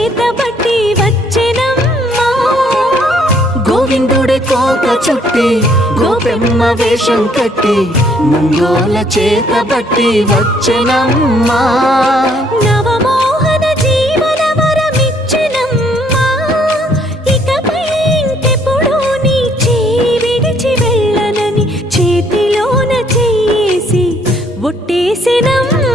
చేతబట్టి వచ్చెనమ్మా. గోవిందుడే కోక చుట్టి గోపెమ్మ వేషం కట్టి ముంగోల చేతబట్టి వచ్చెనమ్మా. నవమోహన జీవన వరమిచ్చెనమ్మా. ఇకపై ఇంకెప్పుడు నీ చేయి విడిచి వెళ్ళనని చేతిలోన చేయేసి ఒట్టేసెనమ్మా.